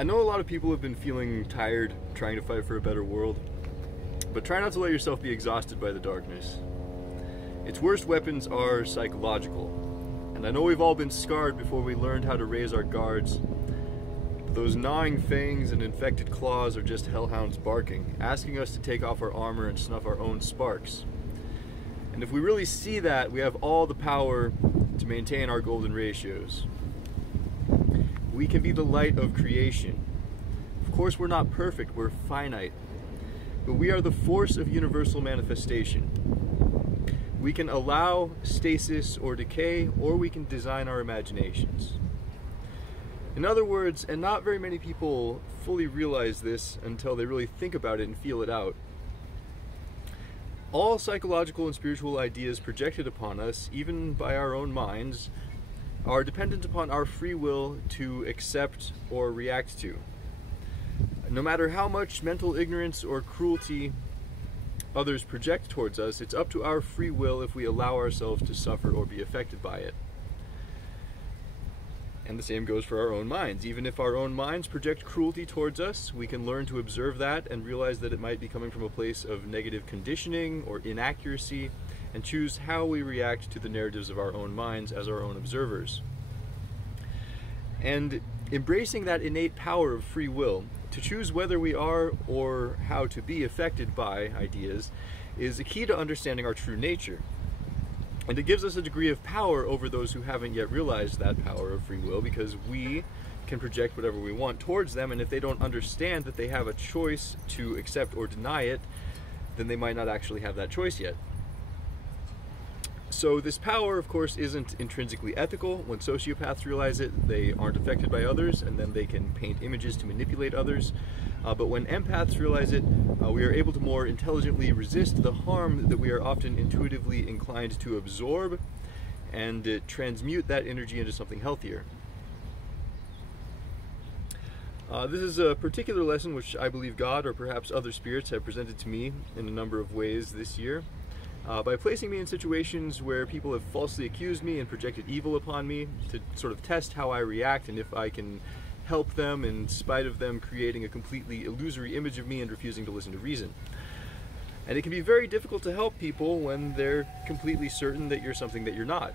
I know a lot of people have been feeling tired trying to fight for a better world, but try not to let yourself be exhausted by the darkness. Its worst weapons are psychological, and I know we've all been scarred before we learned how to raise our guards. But those gnawing fangs and infected claws are just hellhounds barking, asking us to take off our armor and snuff our own sparks. And if we really see that, we have all the power to maintain our golden ratios. We can be the light of creation. Of course, we're not perfect, we're finite. But we are the force of universal manifestation. We can allow stasis or decay, or we can design our imaginations. In other words, and not very many people fully realize this until they really think about it and feel it out, all psychological and spiritual ideas projected upon us, even by our own minds, are dependent upon our free will to accept or react to. No matter how much mental ignorance or cruelty others project towards us, it's up to our free will if we allow ourselves to suffer or be affected by it. And the same goes for our own minds. Even if our own minds project cruelty towards us, we can learn to observe that and realize that it might be coming from a place of negative conditioning or inaccuracy, and choose how we react to the narratives of our own minds as our own observers. And embracing that innate power of free will to choose whether we are or how to be affected by ideas is a key to understanding our true nature. And it gives us a degree of power over those who haven't yet realized that power of free will, because we can project whatever we want towards them, and if they don't understand that they have a choice to accept or deny it, then they might not actually have that choice yet. So this power, of course, isn't intrinsically ethical. When sociopaths realize it, they aren't affected by others, and then they can paint images to manipulate others. But when empaths realize it, we are able to more intelligently resist the harm that we are often intuitively inclined to absorb, and transmute that energy into something healthier. This is a particular lesson which I believe God, or perhaps other spirits, have presented to me in a number of ways this year. By placing me in situations where people have falsely accused me and projected evil upon me, to sort of test how I react and if I can help them in spite of them creating a completely illusory image of me and refusing to listen to reason. And it can be very difficult to help people when they're completely certain that you're something that you're not.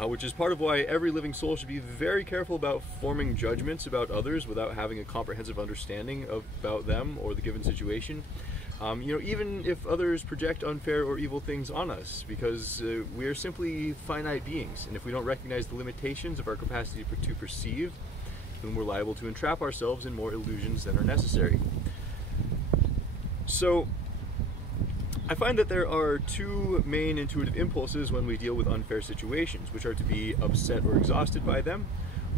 Which is part of why every living soul should be very careful about forming judgments about others without having a comprehensive understanding about them or the given situation. Even if others project unfair or evil things on us, because we are simply finite beings, and if we don't recognize the limitations of our capacity to perceive, then we're liable to entrap ourselves in more illusions than are necessary. So, I find that there are two main intuitive impulses when we deal with unfair situations, which are to be upset or exhausted by them,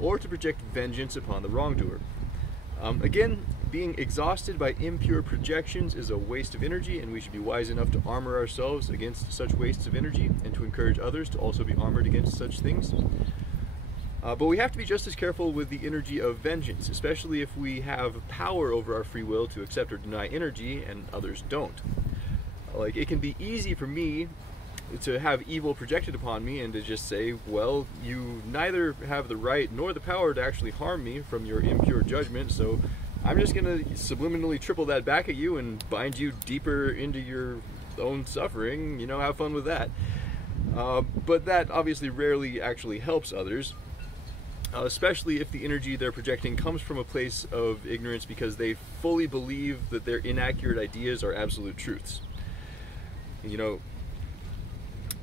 or to project vengeance upon the wrongdoer. Again, being exhausted by impure projections is a waste of energy, and we should be wise enough to armor ourselves against such wastes of energy and to encourage others to also be armored against such things. But we have to be just as careful with the energy of vengeance, especially if we have power over our free will to accept or deny energy and others don't. Like, it can be easy for me to have evil projected upon me and to just say, well, you neither have the right nor the power to actually harm me from your impure judgment, so I'm just going to subliminally triple that back at you and bind you deeper into your own suffering. Have fun with that. But that obviously rarely actually helps others, especially if the energy they're projecting comes from a place of ignorance because they fully believe that their inaccurate ideas are absolute truths.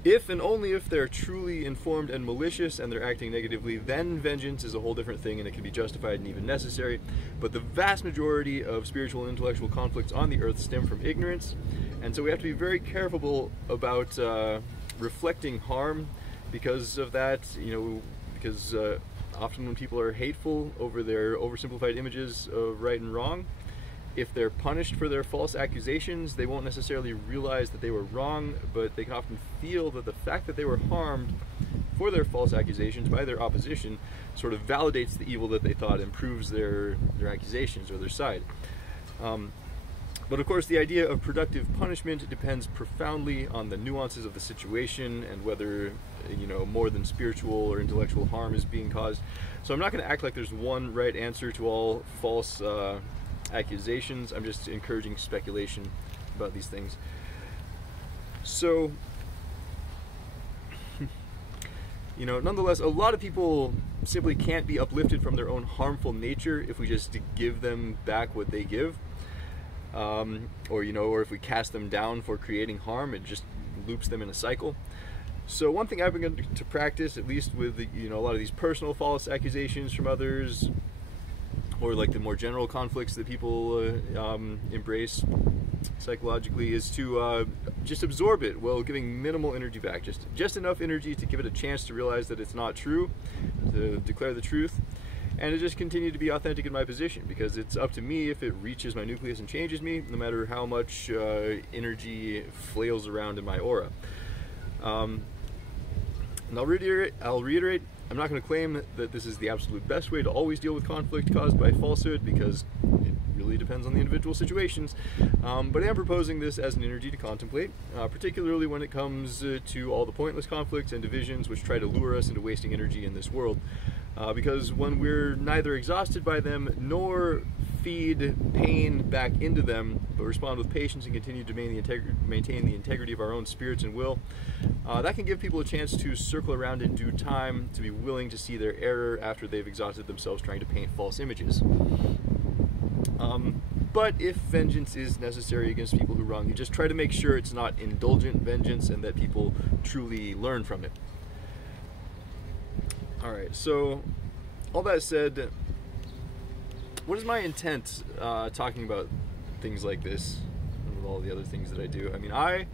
If and only if they're truly informed and malicious and they're acting negatively, then vengeance is a whole different thing and it can be justified and even necessary. But the vast majority of spiritual and intellectual conflicts on the earth stem from ignorance, and so we have to be very careful about reflecting harm because of that, because often when people are hateful over their oversimplified images of right and wrong, if they're punished for their false accusations, they won't necessarily realize that they were wrong, but they can often feel that the fact that they were harmed for their false accusations by their opposition sort of validates the evil that they thought and proves their accusations or their side. But of course, the idea of productive punishment depends profoundly on the nuances of the situation and whether you know, more than spiritual or intellectual harm is being caused. So I'm not going to act like there's one right answer to all false accusations. I'm just encouraging speculation about these things. So, you know, nonetheless, a lot of people simply can't be uplifted from their own harmful nature if we just give them back what they give. Or, you know, or if we cast them down for creating harm, it just loops them in a cycle. So one thing I've begun to practice, at least with the, you know, a lot of these personal false accusations from others, or like the more general conflicts that people embrace psychologically, is to just absorb it while giving minimal energy back, just enough energy to give it a chance to realize that it's not true, to declare the truth, and to just continue to be authentic in my position, because it's up to me if it reaches my nucleus and changes me, no matter how much energy flails around in my aura. And I'll reiterate, I'm not going to claim that this is the absolute best way to always deal with conflict caused by falsehood, because it really depends on the individual situations, but I am proposing this as an energy to contemplate, particularly when it comes to all the pointless conflicts and divisions which try to lure us into wasting energy in this world. Because when we're neither exhausted by them nor feed pain back into them, but respond with patience and continue to maintain the integrity of our own spirits and will, that can give people a chance to circle around in due time, to be willing to see their error after they've exhausted themselves trying to paint false images. But if vengeance is necessary against people who wrong you, just try to make sure it's not indulgent vengeance and that people truly learn from it. Alright, so all that said, what is my intent talking about things like this and with all the other things that I do? I mean, I,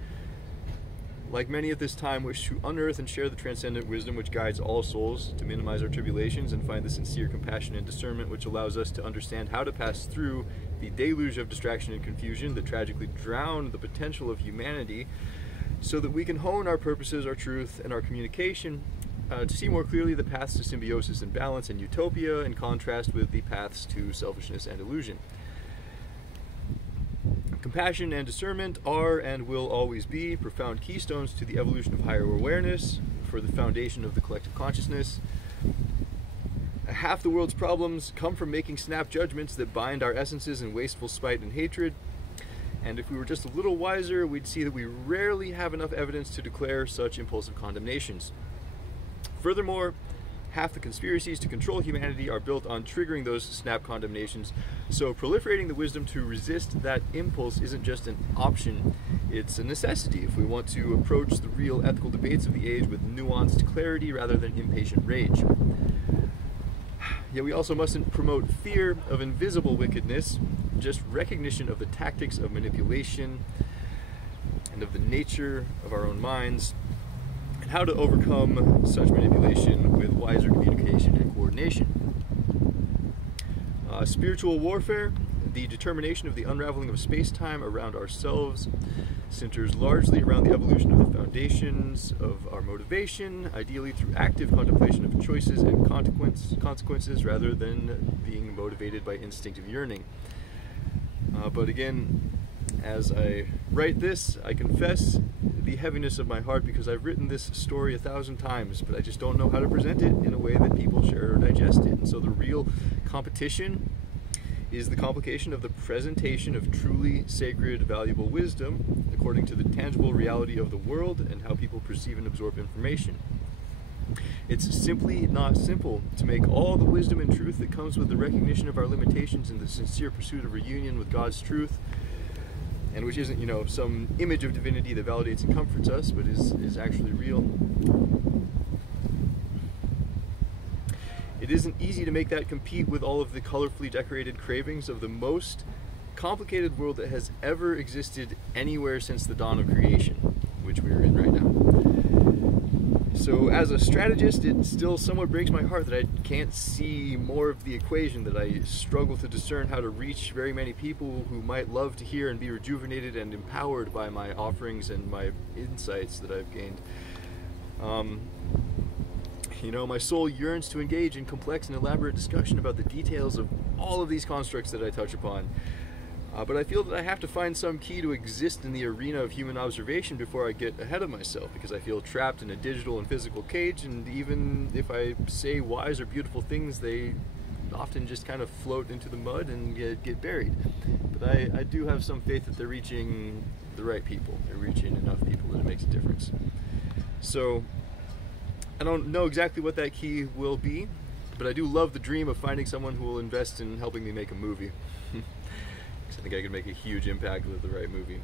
like many at this time, wish to unearth and share the transcendent wisdom which guides all souls, to minimize our tribulations and find the sincere compassion and discernment which allows us to understand how to pass through the deluge of distraction and confusion that tragically drown the potential of humanity, so that we can hone our purposes, our truth, and our communication to see more clearly the paths to symbiosis and balance and utopia, in contrast with the paths to selfishness and illusion. Compassion and discernment are and will always be profound keystones to the evolution of higher awareness, for the foundation of the collective consciousness. Half the world's problems come from making snap judgments that bind our essences in wasteful spite and hatred. And if we were just a little wiser, we'd see that we rarely have enough evidence to declare such impulsive condemnations. Furthermore, half the conspiracies to control humanity are built on triggering those snap condemnations, so proliferating the wisdom to resist that impulse isn't just an option, it's a necessity if we want to approach the real ethical debates of the age with nuanced clarity rather than impatient rage. Yet we also mustn't promote fear of invisible wickedness, just recognition of the tactics of manipulation and of the nature of our own minds, and how to overcome such manipulation with wiser communication and coordination. Spiritual warfare, the determination of the unraveling of space-time around ourselves, centers largely around the evolution of the foundations of our motivation, ideally through active contemplation of choices and consequences rather than being motivated by instinctive yearning. But again, as I write this, I confess the heaviness of my heart, because I've written this story 1,000 times, but I just don't know how to present it in a way that people share or digest it. And so the real competition is the complication of the presentation of truly sacred, valuable wisdom according to the tangible reality of the world and how people perceive and absorb information. It's simply not simple to make all the wisdom and truth that comes with the recognition of our limitations and the sincere pursuit of reunion with God's truth, and which isn't, you know, some image of divinity that validates and comforts us, but is actually real. It isn't easy to make that compete with all of the colorfully decorated cravings of the most complicated world that has ever existed anywhere since the dawn of creation, which we're in right now. So as a strategist, it still somewhat breaks my heart that I can't see more of the equation, that I struggle to discern how to reach very many people who might love to hear and be rejuvenated and empowered by my offerings and my insights that I've gained. You know, my soul yearns to engage in complex and elaborate discussion about the details of all of these constructs that I touch upon. But I feel that I have to find some key to exist in the arena of human observation before I get ahead of myself, because I feel trapped in a digital and physical cage, and even if I say wise or beautiful things, they often just kind of float into the mud and get buried. But I do have some faith that they're reaching the right people. They're reaching enough people that it makes a difference. So I don't know exactly what that key will be, but I do love the dream of finding someone who will invest in helping me make a movie. I think I could make a huge impact with the right movie.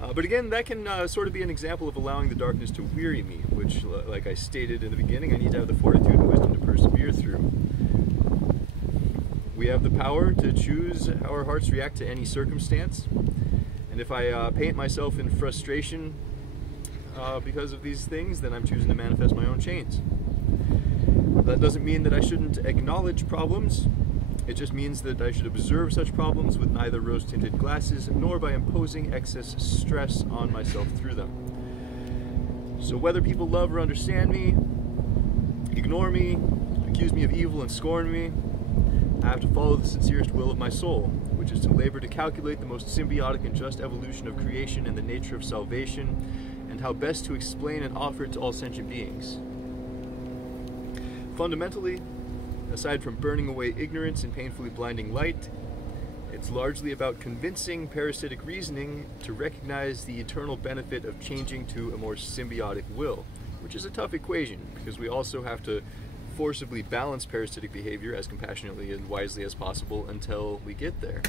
But again, that can sort of be an example of allowing the darkness to weary me, which, like I stated in the beginning, I need to have the fortitude and wisdom to persevere through. We have the power to choose how our hearts react to any circumstance, and if I paint myself in frustration because of these things, then I'm choosing to manifest my own chains. That doesn't mean that I shouldn't acknowledge problems. It just means that I should observe such problems with neither rose-tinted glasses nor by imposing excess stress on myself through them. So whether people love or understand me, ignore me, accuse me of evil and scorn me, I have to follow the sincerest will of my soul, which is to labor to calculate the most symbiotic and just evolution of creation and the nature of salvation, and how best to explain and offer it to all sentient beings. Fundamentally, aside from burning away ignorance and painfully blinding light, it's largely about convincing parasitic reasoning to recognize the eternal benefit of changing to a more symbiotic will, which is a tough equation because we also have to forcibly balance parasitic behavior as compassionately and wisely as possible until we get there.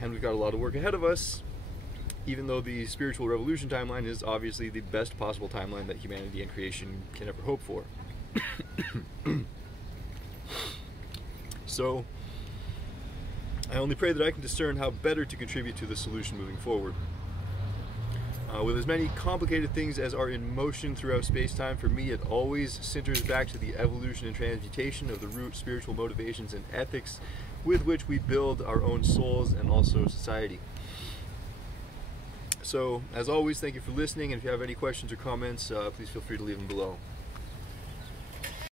And we've got a lot of work ahead of us, even though the spiritual revolution timeline is obviously the best possible timeline that humanity and creation can ever hope for. So, I only pray that I can discern how better to contribute to the solution moving forward. With as many complicated things as are in motion throughout space-time, for me it always centers back to the evolution and transmutation of the root spiritual motivations and ethics with which we build our own souls and also society. So, as always, thank you for listening, and if you have any questions or comments, please feel free to leave them below.